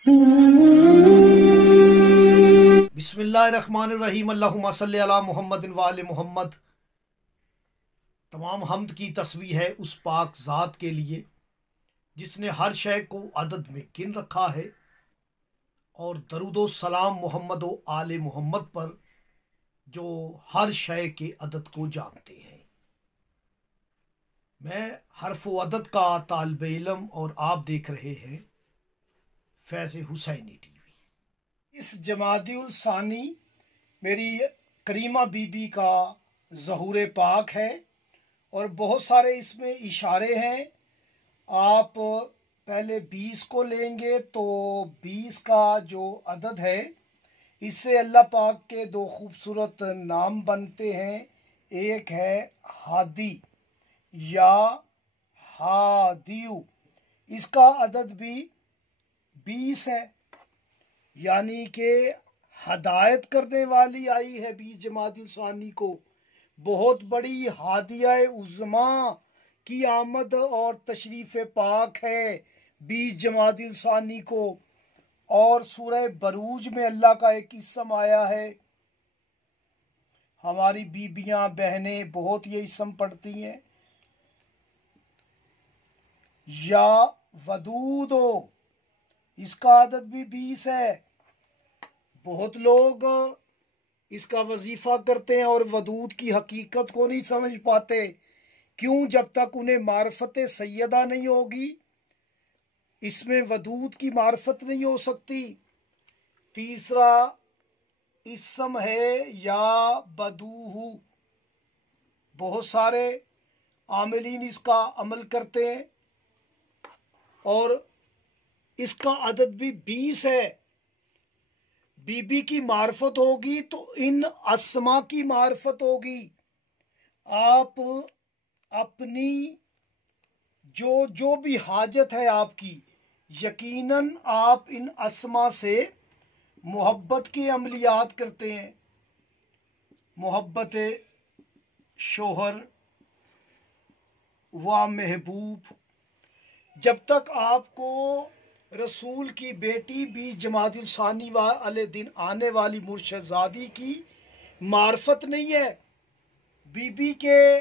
बिस्मिल्लाहिर्रहमानिर्रहीम। अल्लाहुम्मा सल्ली अला मुहम्मदिन व आले मुहम्मद। तमाम हम्द की तस्बीह है उस पाक ज़ात के लिए जिसने हर शय को अदद में गिन रखा है, और दरूदो सलाम मोहम्मद व आले मुहम्मद पर जो हर शय के अदद को जानते हैं। मैं हर्फ व अदद का तालिब इल्म और आप देख रहे हैं फैज़ हुसैनी टीवी। इस जमादिउल सानी मेरी करीमा बीबी का ज़हूर पाक है और बहुत सारे इसमें इशारे हैं। आप पहले 20 को लेंगे तो 20 का जो अदद है, इससे अल्लाह पाक के दो खूबसूरत नाम बनते हैं। एक है हादी या हादियु, इसका अदद भी 20 है, यानी कि हदायत करने वाली आई है 20 जमादिउल सानी को। बहुत बड़ी हादिया उज़्मा की आमद और तशरीफ़ पाक है 20 जमादिउल सानी को। और सूरह बरूज में अल्लाह का एक इस्म आया है। हमारी बीबियां बहनें बहुत ये इस्म पढ़ती हैं, या वदूदो, इसका अदद भी 20 है। बहुत लोग इसका वजीफा करते हैं और वदूद की हकीकत को नहीं समझ पाते। क्यों? जब तक उन्हें मार्फत सैयदा नहीं होगी, इसमें वदूद की मार्फत नहीं हो सकती। तीसरा इस्म है या बदूहू। बहुत सारे आमिलीन इसका अमल करते हैं और इसका अदद भी 20 है। बीबी की मार्फत होगी तो इन अस्मा की मार्फत होगी। आप अपनी जो भी हाजत है आपकी, यकीनन आप इन अस्मा से मोहब्बत के अमलियात करते हैं। मोहब्बत शोहर व महबूब। जब तक आपको रसूल की बेटी 20 जमादिउल सानी वाले दिन आने वाली मुर्शदादी की मार्फत नहीं है, बीबी के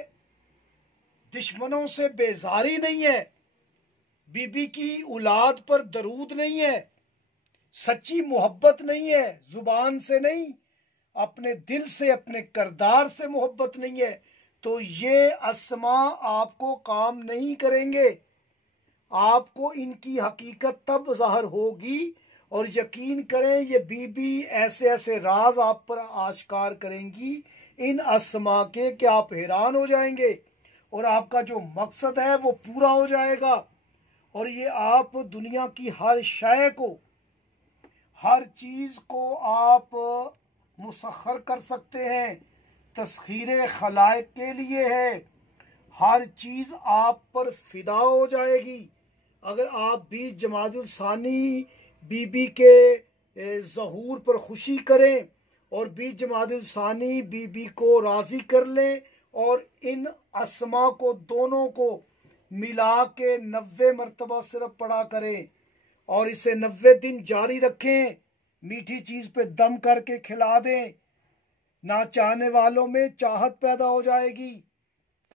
दुश्मनों से बेजारी नहीं है, बीबी की औलाद पर दरूद नहीं है, सच्ची मोहब्बत नहीं है, जुबान से नहीं, अपने दिल से, अपने किरदार से मोहब्बत नहीं है, तो ये अस्मा आपको काम नहीं करेंगे। आपको इनकी हकीकत तब ज़ाहिर होगी, और यकीन करें ये बीबी ऐसे ऐसे राज आप पर आश्कार करेंगी इन अस्मा के कि आप हैरान हो जाएंगे और आपका जो मकसद है वो पूरा हो जाएगा। और ये आप दुनिया की हर शय को, हर चीज़ को आप मुसख्खर कर सकते हैं। तस्खीर खलाइक के लिए है, हर चीज़ आप पर फिदा हो जाएगी अगर आप 20 जमादिउल सानी बीबी के ज़हूर पर खुशी करें और 20 जमादिउल सानी बीबी को राज़ी कर लें और इन अस्मा को दोनों को मिला के 90 मरतबा सिर्फ पढ़ा करें और इसे 90 दिन जारी रखें। मीठी चीज़ पे दम करके खिला दें, ना चाहने वालों में चाहत पैदा हो जाएगी।